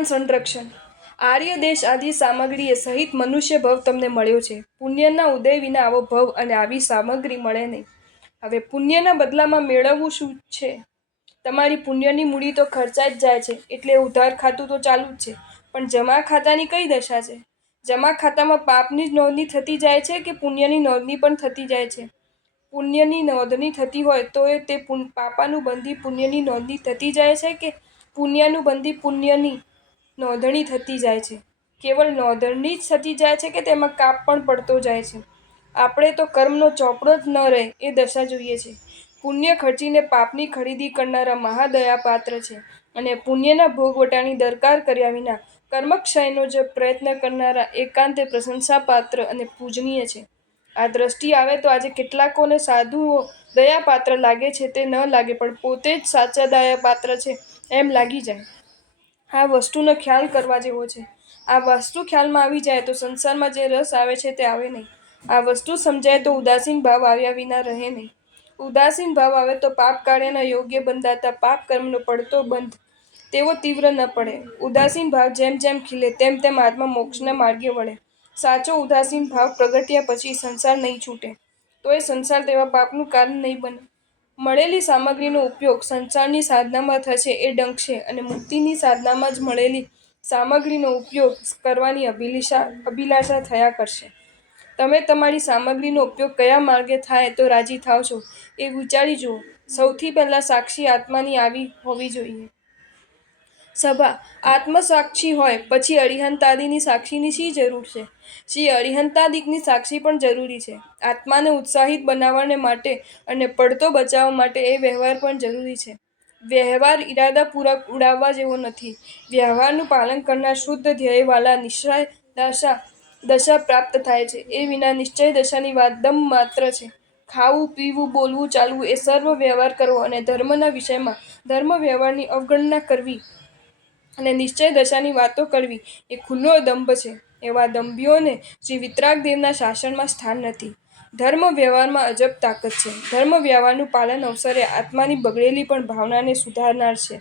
જ્ઞાન સંરક્ષણ આર્ય દેશ આદિ સામગ્રીએ સહિત મનુષ્ય ભવ તમને મળ્યો છે. પુણ્યના ઉદય વિના આવો ભવ અને આવી સામગ્રી મળે નહીં. હવે પુણ્યના બદલામાં મેળવવું શું છે? તમારી પુણ્યની મૂડી તો ખર્ચાઈ જ જાય છે, એટલે ઉધાર ખાતું તો ચાલુ જ છે. પણ જમા ખાતાની કઈ દશા છે? જમા ખાતામાં પાપની જ નોંધણી થતી જાય છે કે પુણ્યની નોંધણી પણ થતી જાય છે? પુણ્યની નોંધણી થતી હોય તો તે પાપાનુબંધી પુણ્યની નોંધણી થતી જાય છે કે પુણ્યાનુબંધી પુણ્યની નોંધણી થતી જાય છે? કેવળ નોંધણી જ થતી જાય છે કે તેમાં કાપ પણ પડતો જાય છે? આપણે તો કર્મનો ચોપડો જ ન રહે એ દશા જોઈએ છે. પુણ્ય ખર્ચીને પાપની ખરીદી કરનારા મહાદયાપાત્ર છે, અને પુણ્યના ભોગવટાની દરકાર કર્યા વિના કર્મક્ષયનો જ પ્રયત્ન કરનારા એકાંતે પ્રશંસાપાત્ર અને પૂજનીય છે. આ દ્રષ્ટિ આવે તો આજે કેટલાકોને સાધુઓ દયાપાત્ર લાગે છે તે ન લાગે, પણ પોતે જ સાચા દયાપાત્ર છે એમ લાગી જાય. આ વસ્તુનો ખ્યાલ કરવા જેવો છે. આ વસ્તુ ખ્યાલમાં આવી જાય તો સંસારમાં જે રસ આવે છે તે આવે નહીં. આ વસ્તુ સમજાય તો ઉદાસીન ભાવ આવ્યા વિના રહે નહીં. ઉદાસીન ભાવ આવે તો પાપ કાર્યના યોગ્ય બંધાતા પાપ કર્મનો પડતો બંધ તેવો તીવ્ર ન પડે. ઉદાસીન ભાવ જેમ જેમ ખીલે તેમ તેમ આત્મા મોક્ષના માર્ગે વળે. સાચો ઉદાસીન ભાવ પ્રગટ્યા પછી સંસાર નહીં છૂટે, તો એ સંસાર તેવા પાપનું કારણ નહીં બને. મળેલી સામગ્રીનો ઉપયોગ સંસારની સાધનામાં થશે એ ડંખશે, અને મુક્તિની સાધનામાં જ મળેલી સામગ્રીનો ઉપયોગ કરવાની અભિલાષા થયા કરશે. તમે તમારી સામગ્રીનો ઉપયોગ કયા માર્ગે થાય તો રાજી થાવ છો એ વિચારી જુઓ. સૌથી પહેલાં સાક્ષી આત્માની આવી હોવી જોઈએ. સભા આત્મસાક્ષી હોય પછી અરિહંતાદિની સાક્ષીની શી જરૂર છે? શ્રી અરિહંતાદિકની સાક્ષી પણ જરૂરી છે. આત્માને ઉત્સાહિત બનાવવાને માટે અને પડતો બચાવવા માટે એ વ્યવહાર પણ જરૂરી છે. વ્યવહાર ઇરાદાપૂર્વક ઉડાવવા જેવો નથી. વ્યવહારનું પાલન કરનાર શુદ્ધ ધ્યેયવાળા નિશ્ચય દશા પ્રાપ્ત થાય છે. એ વિના નિશ્ચય દશાની વાત દમ માત્ર છે. ખાવું, પીવું, બોલવું, ચાલવું એ સર્વ વ્યવહાર કરવો અને ધર્મના વિષયમાં ધર્મ વ્યવહારની અવગણના કરવી અને નિશ્ચય દશાની વાતો કરવી એ ખુલ્લો દંભ છે. એવા દંભીઓને શ્રી વિતરાગદેવના શાસનમાં સ્થાન નથી. ધર્મ વ્યવહારમાં અજબ તાકાત છે. ધર્મ વ્યવહારનું પાલન અવસરે આત્માની બગડેલી પણ ભાવનાને સુધારનાર છે.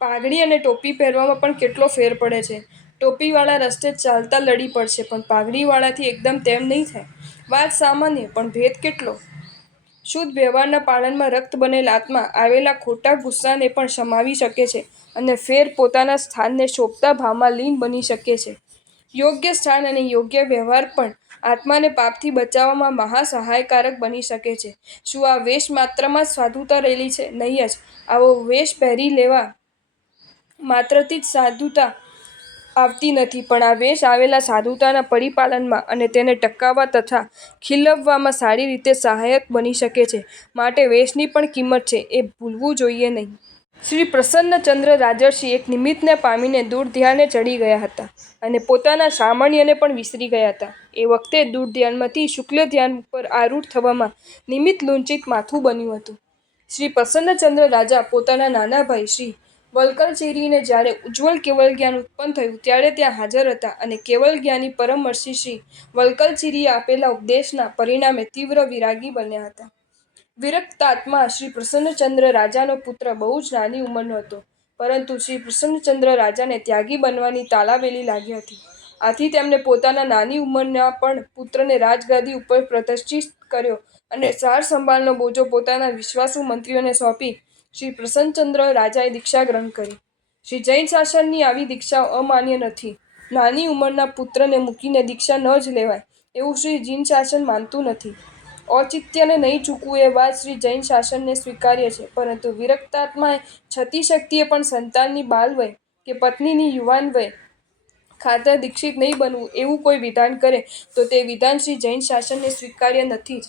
પાઘડી અને ટોપી પહેરવામાં પણ કેટલો ફેર પડે છે. ટોપીવાળા રસ્તે ચાલતા લડી પડશે, પણ પાઘડીવાળાથી એકદમ તેમ નહીં થાય. વાત સામાન્ય, પણ ભેદ કેટલો! શુદ્ધ વ્યવહારના પાલનમાં રક્ત બનેલ આત્મા આવેલા ખોટા ગુસ્સાને પણ શમાવી શકે છે, અને ફેર પોતાના સ્થાનને શોભતા ભાવમાં લીન બની શકે છે. યોગ્ય સ્થાન અને યોગ્ય વ્યવહાર પણ આત્માને પાપથી બચાવવામાં મહા સહાયકારક બની શકે છે. શું આ વેશ માત્રમાં જ સાધુતા રહેલી છે? નહીં જ. આવો વેશ પહેરી લેવા માત્રથી જ સાધુતા આવતી નથી, પણ આ વેશ આવેલા સાધુતાના પરિપાલનમાં અને તેને ટકાવવા તથા ખીલવવામાં સારી રીતે સહાયક બની શકે છે. માટે વેશની પણ કિંમત છે એ ભૂલવું જોઈએ નહીં. શ્રી પ્રસન્નચંદ્ર રાજર્ષિ એક નિમિત્તને પામીને દુર્ધ્યાને ચડી ગયા હતા, અને પોતાના સામાન્યને પણ વિસરી ગયા હતા. એ વખતે દુર્ધ્યાનમાંથી શુક્લ ધ્યાન ઉપર આરૂઢ થવામાં નિમિત્ત લુંચિત માથું બન્યું હતું. શ્રી પ્રસન્નચંદ્ર રાજા પોતાના નાના ભાઈ શ્રી વલ્કલચેરીને જ્યારે ઉજ્જવલ કેવલજ્ઞાન ઉત્પન્ન થયું ત્યારે ત્યાં હાજર હતા, અને કેવલજ્ઞાની પરમર્ષિ શ્રી વલ્કલચેરીએ આપેલા ઉપદેશના પરિણામે તીવ્ર વિરાગી બન્યા હતા. વિરક્તાત્મા શ્રી પ્રસન્નચંદ્ર રાજાનો પુત્ર બહુ જ નાની ઉંમરનો હતો, પરંતુ શ્રી પ્રસન્નચંદ્ર રાજાને ત્યાગી બનવાની તાલાવેલી લાગી હતી. આથી તેમણે પોતાના નાની ઉંમરના પણ પુત્રને રાજગાદી ઉપર પ્રતિષ્ઠિત કર્યો, અને સાર સંભાળનો બોજો પોતાના વિશ્વાસુ મંત્રીઓને સોંપી શ્રી પ્રસન્નચંદ્ર રાજાએ દીક્ષા ગ્રહણ કરી. શ્રી જૈન શાસનની આવી દીક્ષાઓ અમાન્ય નથી. નાની ઉંમરના પુત્રને મૂકીને દીક્ષા ન જ લેવાય એવું શ્રી જૈન શાસન માનતું નથી. ઔચિત્યને નહીં ચૂકવું એ વાત શ્રી જૈન શાસનને સ્વીકાર્ય છે, પરંતુ વિરક્તાત્માએ છતી શક્તિએ પણ સંતાનની બાલવય કે પત્નીની યુવાન વય ખાતર દીક્ષિત નહીં બનવું એવું કોઈ વિધાન કરે તો તે વિધાન શ્રી જૈન શાસનને સ્વીકાર્ય નથી જ.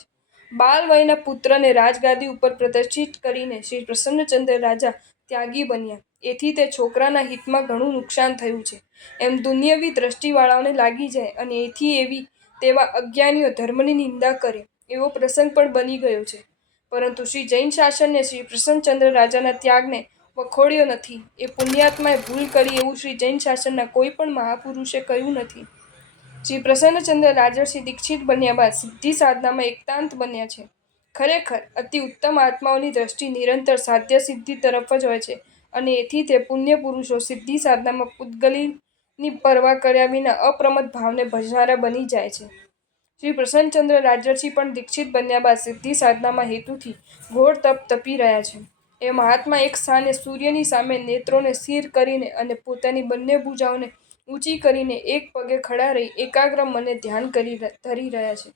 બાલવયના પુત્રને રાજગાદી ઉપર પ્રતિષ્ઠિત કરીને શ્રી પ્રસન્નચંદ્ર રાજા ત્યાગી બન્યા. એથી તે છોકરાના હિતમાં ઘણું નુકસાન થયું છે એમ દુન્યવી દ્રષ્ટિવાળાઓને લાગી જાય, અને એથી એવી તેવા અજ્ઞાનીઓ ધર્મની નિંદા કરે એવો પ્રસંગ પણ બની ગયો છે. પરંતુ શ્રી જૈન શાસને શ્રી પ્રસન્નચંદ્ર રાજાના ત્યાગને વખોડ્યો નથી. એ પુણ્યાત્માએ ભૂલ કરી એવું શ્રી જૈન શાસનના કોઈ પણ મહાપુરુષે કહ્યું નથી. શ્રી પ્રસન્નચંદ્ર રાજર્ષિ દીક્ષિત બન્યા બાદ સિદ્ધિ સાધનામાં એકાંત બન્યા છે. ખરેખર અતિ ઉત્તમ આત્માઓની દ્રષ્ટિ નિરંતર સાધ્ય સિદ્ધિ તરફ જ હોય છે, અને એથી તે પુણ્ય પુરુષો સિદ્ધિ સાધનામાં પૂતગલીની પરવા કર્યા વિના અપ્રમત્ત ભાવને ભજનારા બની જાય છે. શ્રી પ્રસન્નચંદ્ર રાજર્ષિ પણ દીક્ષિત બન્યા બાદ સિદ્ધિ સાધનામાં હેતુથી ઘોર તપ તપી રહ્યા છે. એ મહાત્મા એક સ્થાને સૂર્યની સામે નેત્રોને સ્થિર કરીને અને પોતાની બંને ભુજાઓને ઊંચી કરીને એક પગે ખડા રહી એકાગ્ર મને ધ્યાન ધરી રહ્યા છે.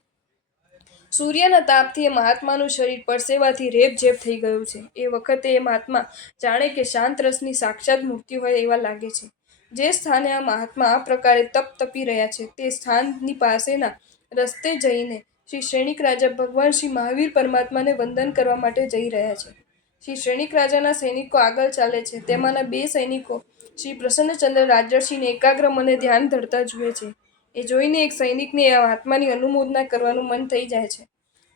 સૂર્યના તાપથી એ મહાત્માનું શરીર પરસેવાથી રેબઝેબ થઈ ગયું છે. એ વખતે એ મહાત્મા જાણે કે શાંત રસની સાક્ષાત મૂર્તિ હોય એવા લાગે છે. જે સ્થાને આ મહાત્મા આ પ્રકારે તપ તપી રહ્યા છે તે સ્થાનની પાસેના રસ્તે જઈને શ્રી શ્રેણિક રાજા ભગવાન શ્રી મહાવીર પરમાત્માને વંદન કરવા માટે જઈ રહ્યા છે. શ્રી શ્રેણિક રાજાના સૈનિકો આગળ ચાલે છે. તેમાંના 2 સૈનિકો શ્રી પ્રસન્નચંદ્ર રાજર્ષિને એકાગ્ર મને ધ્યાન ધરતા જુએ છે. એ જોઈને એક સૈનિકને આ મહાત્માની અનુમોદના કરવાનું મન થઈ જાય છે.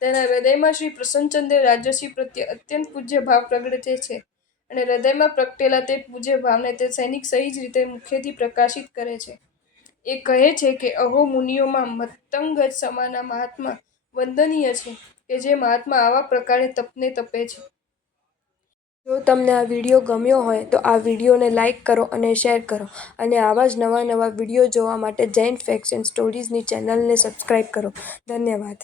તેના હૃદયમાં શ્રી પ્રસન્નચંદ્ર રાજર્ષિ પ્રત્યે અત્યંત પૂજ્ય ભાવ પ્રગટે છે અને હૃદયમાં પ્રગટેલા તે પૂજ્ય ભાવને તે સૈનિક સહી જ રીતે મુખેથી પ્રકાશિત કરે છે. એ કહે છે કે અહો મુનિઓમાં મત્તંગજ સમાના મહાત્મા વંદનીય છે કે જે મહાત્મા આવા પ્રકારે તપને તપે છે. જો તમને આ વિડીયો ગમ્યો હોય તો આ વિડીયોને લાઇક કરો અને શેર કરો અને આવા જ નવા વિડીયો જોવા માટે જૈન ફેક્ટ્સ એન્ડ સ્ટોરીઝની ચેનલને સબસ્ક્રાઈબ કરો. ધન્યવાદ.